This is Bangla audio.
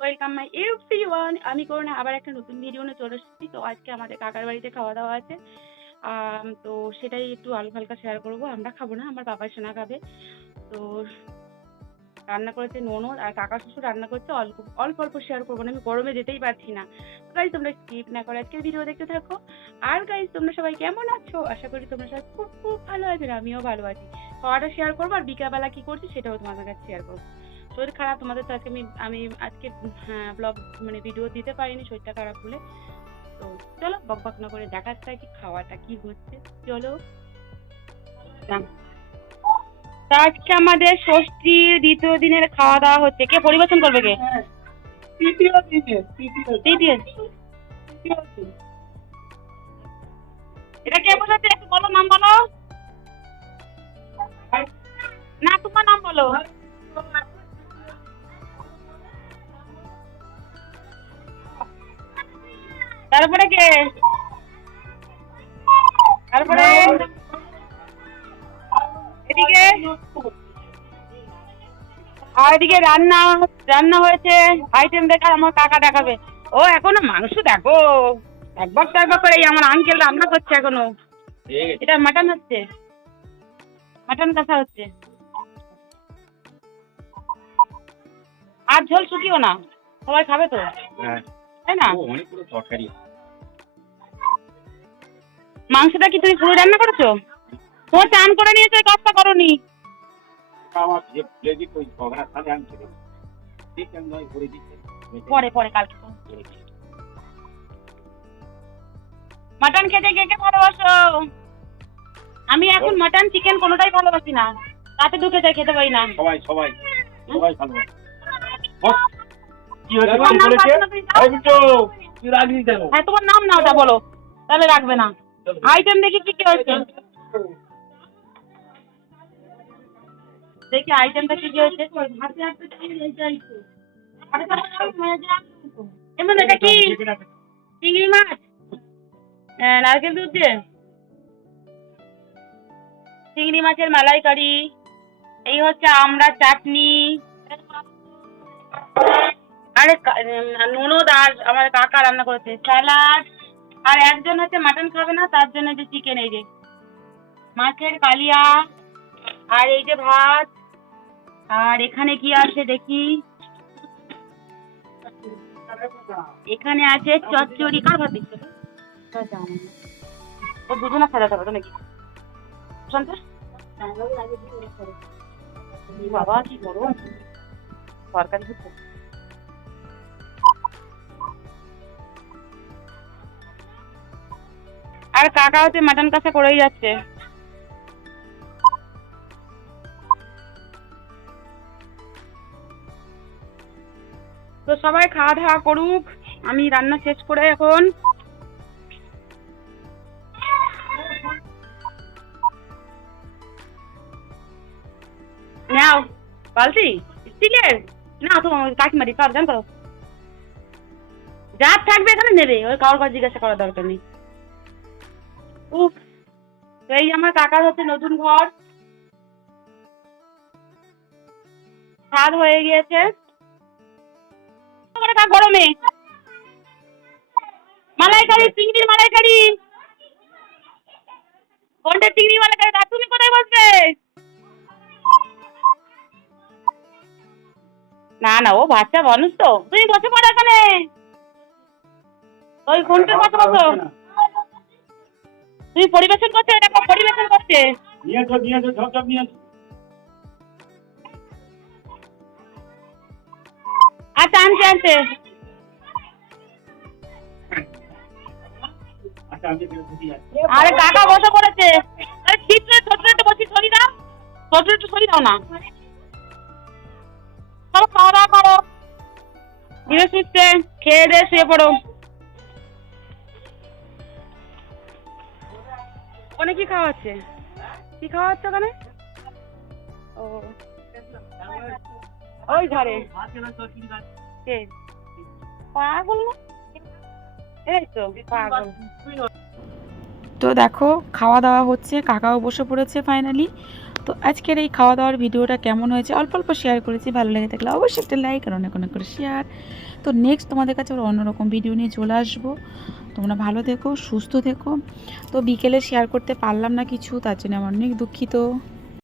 ওয়েলকাম মাই এভরি ওয়ান আমি করোনা আবার একটা নতুন ভিডিও নিয়ে চলে এসেছি। তো আজকে আমাদের কাকার বাড়িতে খাওয়া দাওয়া আছে। তো সেটাই একটু আলু হালকা শেয়ার করব। আমরা খাব না, আমার বাবা সোনা খাবে। তো রান্না করেছে ননদ আর কাকা শ্বশুর রান্না করছে অল্প অল্প অল্প শেয়ার করব না, আমি গরমে যেতেই পারছি না। গাইজ তোমরা স্কিপ না করে আজকের ভিডিও দেখতে থাকো। আর গাইজ তোমরা সবাই কেমন আছো? আশা করি তোমরা সবাই খুব খুব ভালো আছো আমিও ভালো আছি। খাওয়াটা শেয়ার করব আর বিকালবেলা কি করছি সেটাও তোমাদের কাছে শেয়ার করব। শরীর খারাপ তোমাদের তো আজকে আমি আমি আজকে হ্যাঁ ব্লগ মানে ভিডিও দিতে পারিনি শরীরটা খারাপ বলে। তো চলো বক বক না করে দেখাচ্ছে কি খাওয়াটা কি হচ্ছে। চলো। আজকে আমাদের ষষ্ঠীর দ্বিতীয় দিনের খাওয়া দাওয়া হচ্ছে। কে পরিবেশন করবে কে? তৃতীয় দিনে তৃতীয় তৃতীয় তৃতীয় দিন। এটা কে বসাচ্ছে একটু বলো নাম বলো। না তোমার নাম বলো। তারপরে কে? তারপরে এদিকে? আর এদিকে রান্না রান্না হয়েছে। আইটেম দেখার আমার কাকা দেখাবে। ও এখনও মাংস দেখো। একবার তো একবার করে আমার আঙ্কেল রান্না করছে এখনও। এটা মাটন হচ্ছে। মাটন কষা হচ্ছে। আর ঝোল শুকিও না। সবাই খাবে তো? হ্যাঁ। তাই না? অনেকগুলো তরকারি। মাংসটা কি তুমি পুরো রান্না করেছ? তোমার চান করে নিয়েছো এই কাজটা করনি। আমার যে প্লেজি ওই ঝগড়া সাথে আনছিল ঠিক আমি নয় করে দিচ্ছে পরে পরে কালকে। মাটন খেতে কে কে ভালোবাসো? আমি এখন মাটন চিকেন কোনোটাই ভালোবাসি না। রাতে ঢুকে যাই খেতে পারি না। সবাই সবাই সবাই ভালো বস, কি হয়েছে। এই বিট্টু, তুই রাগলি কেন? হ্যাঁ তোমার নাম না ওটা বলো। তাহলে রাখবে না। আইটেম দেখি কি কি হয়েছে। দেখি আইটেমটা কি কি হয়েছে। এমন এটা কি? চিংড়ি মাছ? হ্যাঁ, নারকেল দুধ দিয়ে। চিংড়ি মাছের মালাইকারি। এই হচ্ছে আমরা চাটনি। আরে ননদ আর আমার কাকা রান্না করেছে, স্যালাড। আর একজন হচ্ছে মাটন খাবে না, তার জন্য যে চিকেন এই যে। মাছের কালিয়া, আর এই যে ভাত। আর এখানে কি আছে দেখি? এখানে আছে চচ্চড়ি। কার ভাত দিচ্ছে? ও দুজনে সাজাতে হবে নাকি? শান্ত বাবা, কি করো তরকারি আর কাকা হচ্ছে মাটন কষা করেই যাচ্ছে। তো সবাই খাওয়া দাওয়া করুক, আমি রান্না শেষ করে এখন। নাও, বালতি স্টিলের না, তো কাকিমারি কার জান করো। যা থাকবে এখানে নেবে, ওই কারোর কাছে জিজ্ঞাসা করার দরকার নেই। উফ এই আমার কাকার হচ্ছে নতুন ঘর। ছাদ হয়ে গিয়েছে। গরমে। মালাইকারি চিংড়ির মালাইকারি। কোনটা চিংড়ি মালাইকারি তা তুমি কোথায় বসবে? না না ও বাচ্চা মানুষ তো। তুমি বসে পড়ো এখানে। ওই কোনটা বসে বসো। তুমি পরিবেশন করছ এটা কো পরিবেশন করছে? নিয়ে এসো নিয়ে ঝপ ঝপ নিয়ে আচ্ছা আনছে আনছে। আচ্ছা আরে কাকা বসে পড়েছে। আরে ঠিক রে ছোট একটু বসি সরি দাও। ছোট একটু সরি দাও না। চলো খাওয়া দাওয়া করো। সুস্থে খেয়ে দিয়ে শুয়ে পড়ো। ওখানে কি খাওয়া হচ্ছে কি খাওয়া হচ্ছে ওখানে? ও। ওই ঘরে। কে? এই পাগল। তো দেখো, খাওয়া দাওয়া হচ্ছে, কাকাও বসে পড়েছে ফাইনালি তো আজকের এই খাওয়া দাওয়ার ভিডিওটা কেমন হয়েছে? অল্প অল্প শেয়ার করেছি। ভালো লেগে থাকলে অবশ্যই একটা লাইক আর অনেক অনেক করে শেয়ার তো নেক্সট তোমাদের কাছে আবার অন্যরকম ভিডিও নিয়ে চলে আসব। তোমরা ভালো থেকো, সুস্থ থেকো। তো বিকেলে শেয়ার করতে পারলাম না কিছু, তার জন্য আমার অনেক দুঃখিত।